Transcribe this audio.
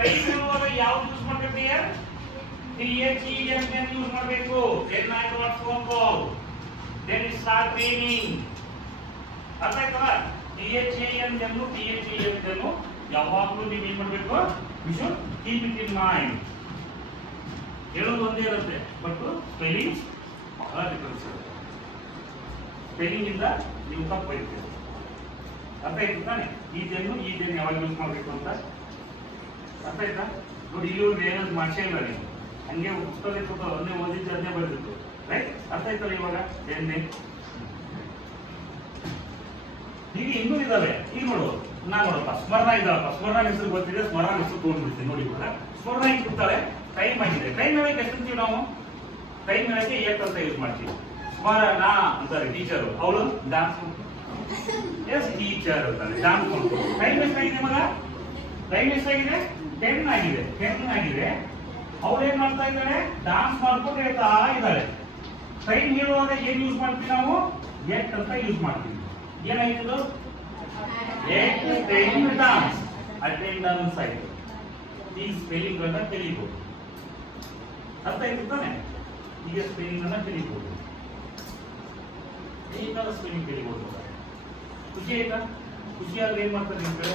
Time ಹೇಳುವಾಗ ಯಾವ್ದು use ಮಾಡ್ಬೇಕು ಡಿಯರ್? THEN ಯೂಸ್ ಮಾಡಬೇಕು. then I got phone call, then it start raining. ಅರ್ಥ ಆಯ್ತಲ್ಲ? THEN ಯಾವಾಗಲೂ ನೀವು ಏನ್ ಮಾಡಬೇಕು? you should keep it in mind. ಹೇಳೋದು ಒಂದೇ ಇರುತ್ತೆ ಬಟ್ ಸ್ಪೆಲ್ಲಿಂಗ್ ಬಹಳ ಡಿಫರೆನ್ಸ್ ಇರುತ್ತೆ. ಸ್ಪೆಲ್ಲಿಂಗ್ ಇಂದ ನೀವು ತಪ್ಪು ಬರೀತೀರಿ. ಅರ್ಥ ಆಯ್ತು ತಾನೆ? ಈದೇನು ಯಾವಾಗ ಯೂಸ್ ಮಾಡಬೇಕು ಅಂತ ಅರ್ಥ ಆಯ್ತಾ? ನೋಡಿ ಇಲ್ಲಿ ಏನಾದ್ರು ಮಾಡ್ಸೇ ಇಲ್ಲ ನೀವು, ಹಂಗೆ ಪುಸ್ತಕ ಇಟ್ಟು ಒಂದೇ ಓದಿದ್ದು ಅದನ್ನೇ ಬರೆದಿತ್ತು. ರೈಟ್? ಅರ್ಥ ಆಯ್ತಲ್ಲ ಇವಾಗ? ಎಣ್ಣೆ ಹೀಗೆ ಇನ್ನೂ ಇದಾವೆ. ಈಗ ನೋಡು, ನಾ ನೋಡಪ್ಪ ಸ್ಮರಣ ಇದ್ದಾಳಪ್ಪ. ಸ್ಮರಣ ಹೆಸರು ಗೊತ್ತಿದೆ, ಸ್ಮರಣ ಹೆಸರು ತಗೊಂಡ್ಬಿಡ್ತೀನಿ. ನೋಡಿ ಇವಾಗ ಸ್ಮರಣ ಹಿಂಗೆ ಕೂತಾಳೆ. ಟೈಮ್ ಆಗಿದೆ. ಟೈಮ್ ಹೇಳಕ್ಕೆ ಎಷ್ಟು ಅಂತೀವಿ ನಾವು? ಟೈಮ್ ಹೇಳಕ್ಕೆ ಏಟ್ ಅಂತ ಯೂಸ್ ಮಾಡ್ತೀವಿ. ಸ್ಮರಣ ಅಂತಾರೆ ಟೀಚರು, ಅವಳು ಡಾನ್ಸ್ ಎಸ್ ಟೀಚರ್ ಅಂತಾರೆ ಡಾನ್ಸ್ ಮಾಡ್ಕೊಂಡು. ಟೈಮ್ ಎಷ್ಟಾಗಿದೆ ಮಗ? ಟೈಮ್ ಎಷ್ಟಾಗಿದೆ? 10 ಆಗಿದೆ. 10 ಆಗಿದೆ. ಅವ್ರು ಏನ್ ಮಾಡ್ತಾ ಇದ್ದಾಳೆ? ಡಾನ್ಸ್ ಮಾಡ್ಕೊಂಡು ಹೇಳ್ತಾ ಇದ್ದಾಳೆ. ಟೈಮ್ ಹೇಳುವಾಗ ಏನ್ ಯೂಸ್ ಮಾಡ್ತೀವಿ ನಾವು? ಎಟ್ ಅಂತ ಯೂಸ್ ಮಾಡ್ತೀವಿ. ಏನಾಯ್ತು? ಡಾನ್ಸ್ ಅಟೆಂಡನ್ಸ್ ಆಯ್ತು. ಈ ಸ್ಪೆಲ್ಲಿಂಗ್ ಅನ್ನ ಕಲಿಬಹುದು. ಅರ್ಥ ಆಯ್ತು ತಾನೆ? ಈಗ ಸ್ಪೆಲ್ಲಿಂಗ್ ಅನ್ನ ಕಲಿಬಹುದು. ಈ ತರ ಸ್ಪೆಲ್ಲಿಂಗ್ ಕಲಿಬಹುದು. ಖುಷಿ ಆಯ್ತಾ? ಖುಷಿ ಆದ್ರೆ ಏನ್ ಮಾಡ್ತಾರೆ ನಿಮ್ ಕಡೆ?